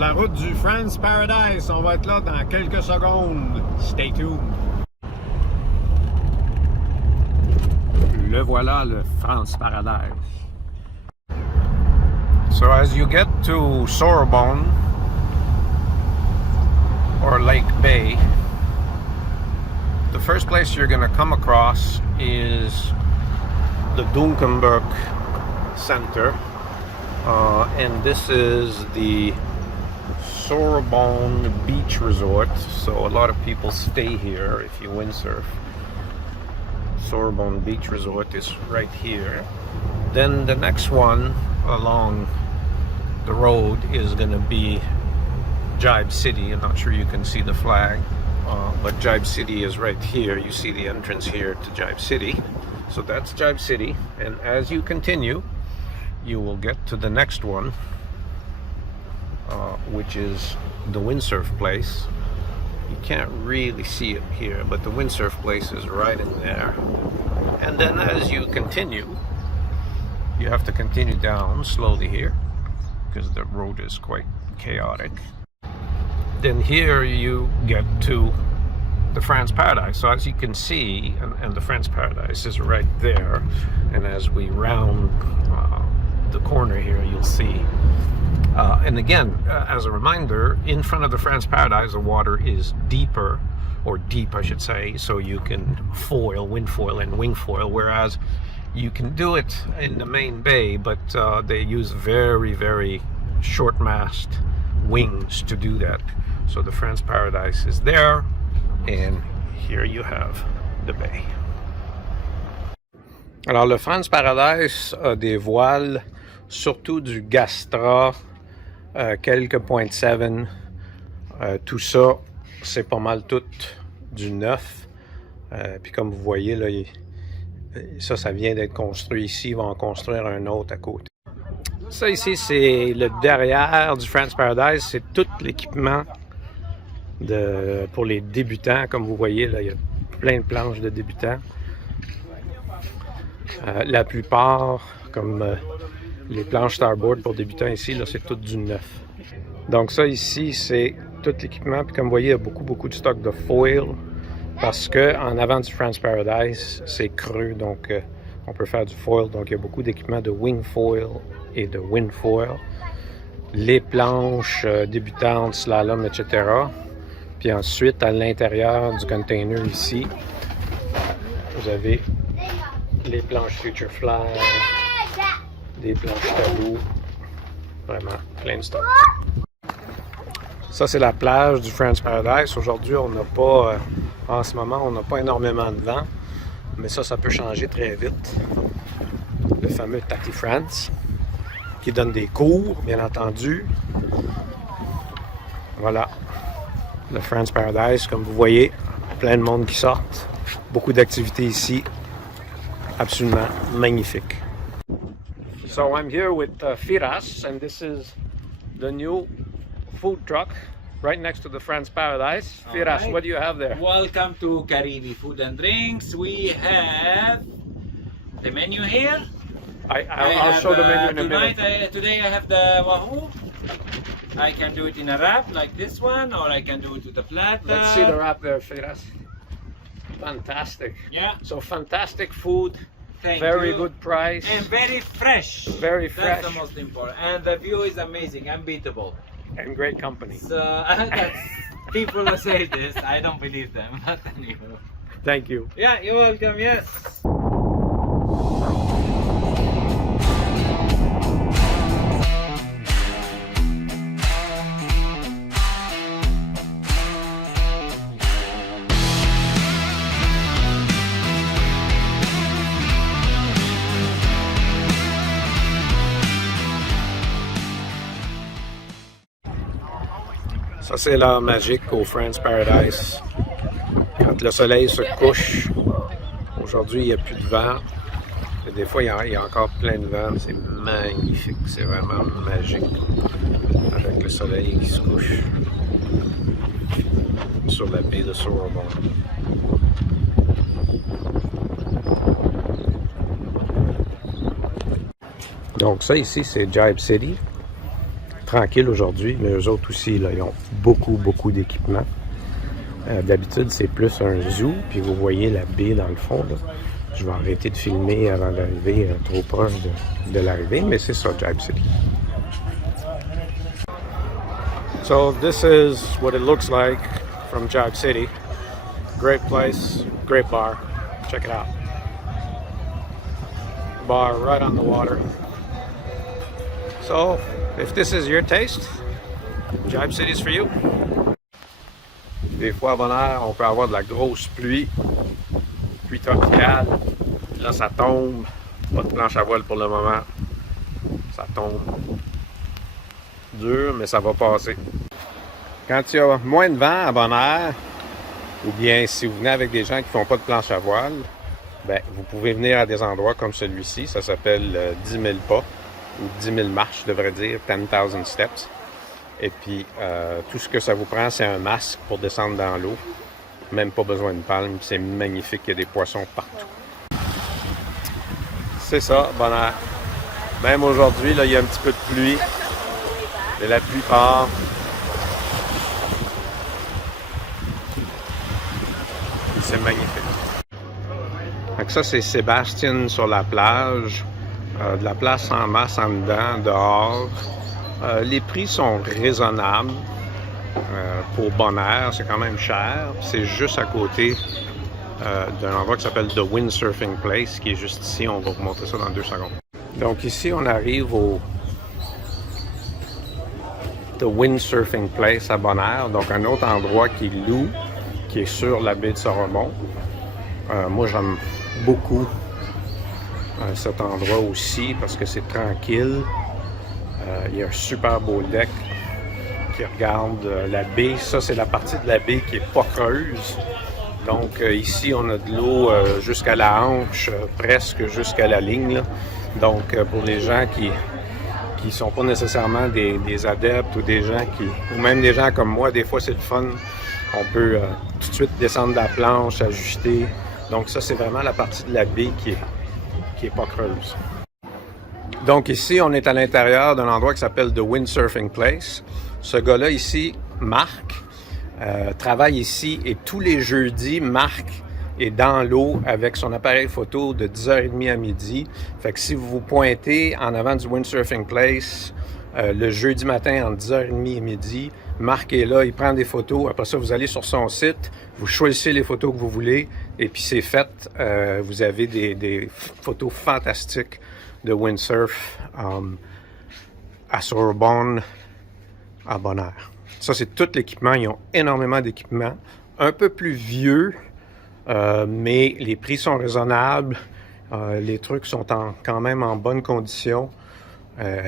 la route du France Paradise. On va être là dans quelques secondes. Stay tuned. Le voilà, le France Paradise. So as you get to Sorbonne or Lake Bay, the first place you're going to come across is the Dunkenburg Center, and this is the Sorbonne Beach Resort. So a lot of people stay here if you windsurf. Sorbonne Beach Resort is right here. Then the next one along the road is going to be Jibe City. I'm not sure you can see the flag, but Jibe City is right here. You see the entrance here to Jibe City. So that's Jibe City, and as you continue, you will get to the next one, which is the windsurf place. You can't really see it here, but the windsurf place is right in there. And then as you continue, you have to continue down slowly here because the road is quite chaotic. Then here you get to the France Paradise. So as you can see, and the France Paradise is right there. And as we round the corner here, you'll see. And again, as a reminder, in front of the France Paradise, the water is deeper, or deep, I should say, so you can foil, wind foil and wing foil, whereas you can do it in the main bay, but they use very, very short mast wings to do that. So the France Paradise is there, and here you have the bay. Alors, le France Paradise a des voiles, surtout du Gastra, quelques Point 7, tout ça, c'est pas mal tout du neuf. Puis comme vous voyez, là, ça vient d'être construit ici. Ils vont en construire un autre à côté. Ça ici, c'est le derrière du France Paradise. C'est tout l'équipement pour les débutants. Comme vous voyez, là, il y a plein de planches de débutants. La plupart, comme les planches starboard pour débutants ici, là, c'est tout du neuf. Donc ça ici, c'est tout l'équipement. Puis comme vous voyez, il y a beaucoup de stock de foil parce que en avant du France Paradise, c'est creux, donc on peut faire du foil. Donc il y a beaucoup d'équipements de wing foil et de wind foil. Les planches débutantes, slalom, etc. Puis ensuite, à l'intérieur du container ici, vous avez les planches Future Fly, des planches tabou, vraiment plein de stock. Ça, c'est la plage du France Paradise. Aujourd'hui, on n'a pas, en ce moment, on n'a pas énormément de vent, mais ça peut changer très vite. Le fameux Tati France, qui donne des cours, bien entendu. Voilà, le France Paradise, comme vous voyez, plein de monde qui sortent. Beaucoup d'activités ici, absolument magnifique. So I'm here with Firas, and this is the new food truck right next to the France Paradise. Firas, right. What do you have there? Welcome to Caribe Food and Drinks. We have the menu here. I'll show the menu in a minute. Today I have the wahoo. I can do it in a wrap like this one, or I can do it with a plata. Let's see the wrap there, Firas. Fantastic. Yeah. So fantastic food. Thank very you. Good price. And very fresh. Very fresh. That's the most important. And the view is amazing, unbeatable. And great company. So that's, people who say this, I don't believe them. But anyway. Thank you. Yeah, you're welcome. Yes. Ça, c'est l'heure magique au France Paradise. Quand le soleil se couche, aujourd'hui, il n'y a plus de vent. Et des fois, il y a encore plein de vent. C'est magnifique. C'est vraiment magique. Avec le soleil qui se couche sur la baie de Sorbonne. Donc ça ici, c'est Jibe City. tranquille aujourd'hui, mais eux autres aussi, là, ils ont beaucoup d'équipements. D'habitude, c'est plus un zoo, puis vous voyez la baie dans le fond. Là. Je vais arrêter de filmer avant d'arriver trop proche de l'arrivée, mais c'est ça, Jibe City. So this is what it looks like from Jibe City. Great place, great bar. Check it out. Bar right on the water. So, if this is your taste, Jibe City is for you. Des fois, à Bonaire, on peut avoir de la grosse pluie tropicale. Là, ça tombe. Pas de planche à voile pour le moment. Ça tombe. Dur, mais ça va passer. Quand il y a moins de vent à Bonaire, ou bien si vous venez avec des gens qui ne font pas de planche à voile, ben, vous pouvez venir à des endroits comme celui-ci. Ça s'appelle 10 000 pas, ou 10 000 marches, je devrais dire, 10,000 steps. Et puis, tout ce que ça vous prend, c'est un masque pour descendre dans l'eau. Même pas besoin de palme. C'est magnifique, il y a des poissons partout. C'est ça, Bonaire. Même aujourd'hui, là, il y a un petit peu de pluie. Et la pluie part. C'est magnifique. Donc ça, c'est Sébastien sur la plage. De la place en masse en dedans, dehors. Les prix sont raisonnables. Pour Bonaire, c'est quand même cher. C'est juste à côté d'un endroit qui s'appelle The Windsurfing Place, qui est juste ici. On va vous montrer ça dans 2 secondes. Donc ici, on arrive au The Windsurfing Place à Bonaire. Donc un autre endroit qui loue, qui est sur la baie de Soromont. Moi, j'aime beaucoup cet endroit aussi parce que c'est tranquille. Il y a un super beau deck qui regarde la baie. Ça, c'est la partie de la baie qui n'est pas creuse. Donc ici, on a de l'eau jusqu'à la hanche, presque jusqu'à la ligne. Là. Donc pour les gens qui ne sont pas nécessairement des adeptes ou des gens ou même des gens comme moi, des fois c'est le fun. On peut tout de suite descendre de la planche, ajuster. Donc ça, c'est vraiment la partie de la baie qui est pas creuse. Donc ici, on est à l'intérieur d'un endroit qui s'appelle The Windsurfing Place. Ce gars-là ici, Marc, travaille ici et tous les jeudis, Marc est dans l'eau avec son appareil photo de 10h30 à midi. Fait que si vous vous pointez en avant du Windsurfing Place le jeudi matin entre 10h30 et midi, Marc est là, il prend des photos. Après ça, vous allez sur son site, vous choisissez les photos que vous voulez et puis c'est fait. Vous avez des photos fantastiques de windsurf à Sorobonne, à Bonaire. Ça, c'est tout l'équipement. Ils ont énormément d'équipements. Un peu plus vieux, mais les prix sont raisonnables. Les trucs sont quand même en bonne condition.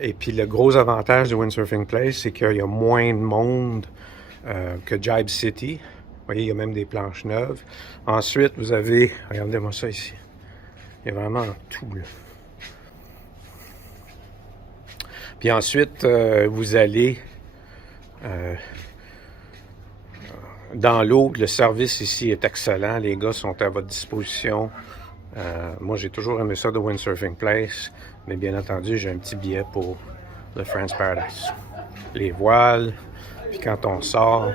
Et puis, le gros avantage de Windsurfing Place, c'est qu'il y a moins de monde que Jibe City. Vous voyez, il y a même des planches neuves. Ensuite, vous avez... Regardez-moi ça ici. Il y a vraiment tout, là. Puis ensuite, vous allez dans l'eau. Le service ici est excellent. Les gars sont à votre disposition. Moi, j'ai toujours aimé ça de Windsurfing Place. Mais bien entendu, j'ai un petit billet pour le France Paradise. Les voiles. Puis quand on sort,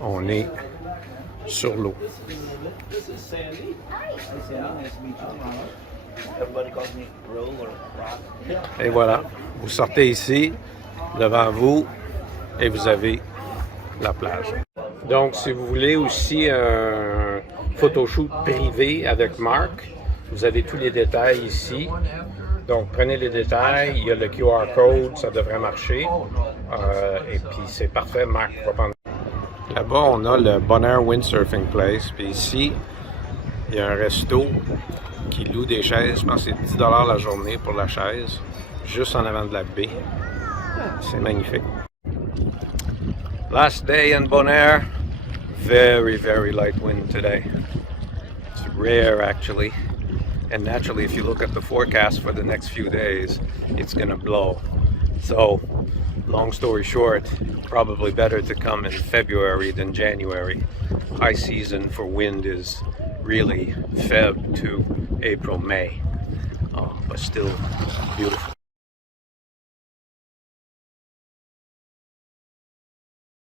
on est sur l'eau. Et voilà, vous sortez ici, devant vous, et vous avez la plage. Donc, si vous voulez aussi un photoshoot privé avec Marc, vous avez tous les détails ici. Donc, prenez les détails, il y a le QR code, ça devrait marcher. Et puis, c'est parfait, Marc va prendre. Là-bas, on a le Bonaire Windsurfing Place. Puis ici, il y a un resto qui loue des chaises. Je pense que c'est 10 $ la journée pour la chaise, juste en avant de la baie. C'est magnifique. Last day in Bonaire. Very, very light wind today. It's rare, actually. And naturally, if you look at the forecast for the next few days, it's going to blow. So, long story short, probably better to come in February than January. High season for wind is really Feb to April, May. But still beautiful.